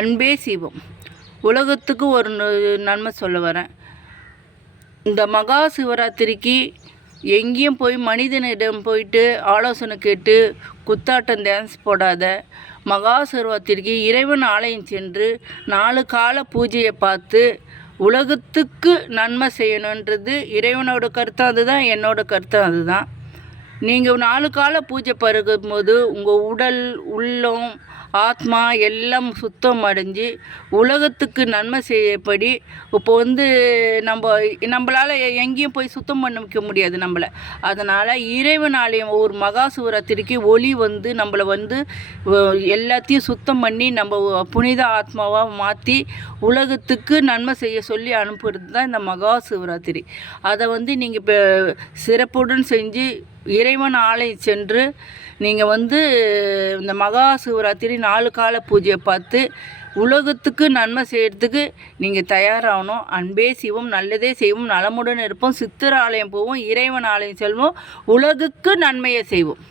அன்பே சிவம். உலகத்துக்கு ஒரு நன்மை சொல்ல வரேன். இந்த மகா சிவராத்திரிக்கு எங்கேயும் போய் மனிதனிடம் போயிட்டு ஆலோசனை கேட்டு குத்தாட்டம் டான்ஸ் போடாத. மகா சிவராத்திரிக்கு இறைவன் ஆலயம் சென்று 4 கால பூஜையை பார்த்து உலகத்துக்கு நன்மை செய்யணுன்றது இறைவனோட கருத்தும் அதுதான், என்னோட கருத்தும் அதுதான். நீங்கள் 4 கால பூஜை பருகும்போது உங்கள் உடல், உள்ளம், ஆத்மா எல்லாம் சுத்தம் அடைஞ்சு உலகத்துக்கு நன்மை செய்யப்படி. இப்போ நம்மளால் எங்கேயும் போய் சுத்தம் பண்ணிக்க முடியாது நம்மளை. அதனால் இறைவன் ஆலயம் ஒரு மகா சிவராத்திரிக்கு ஒளி நம்மளை எல்லாத்தையும் சுத்தம் பண்ணி நம்ம புனித ஆத்மாவாக மாற்றி உலகத்துக்கு நன்மை செய்ய சொல்லி அனுப்புறது தான் இந்த மகா சிவராத்திரி. அதை நீங்கள் இப்போ சிறப்புடன் செஞ்சு இறைவன் ஆலயம் சென்று நீங்கள் இந்த மகா சிவராத்திரி 4 கால பூஜையை பார்த்து உலகத்துக்கு நன்மை செய்கிறதுக்கு நீங்கள் தயாராகணும். அன்பே சிவம், நல்லதே செய்வோம், நலமுடன் இருப்போம், சித்தர் ஆலயம் போவோம், இறைவன் ஆலயம் செல்வோம், உலகுக்கு நன்மையை செய்வோம்.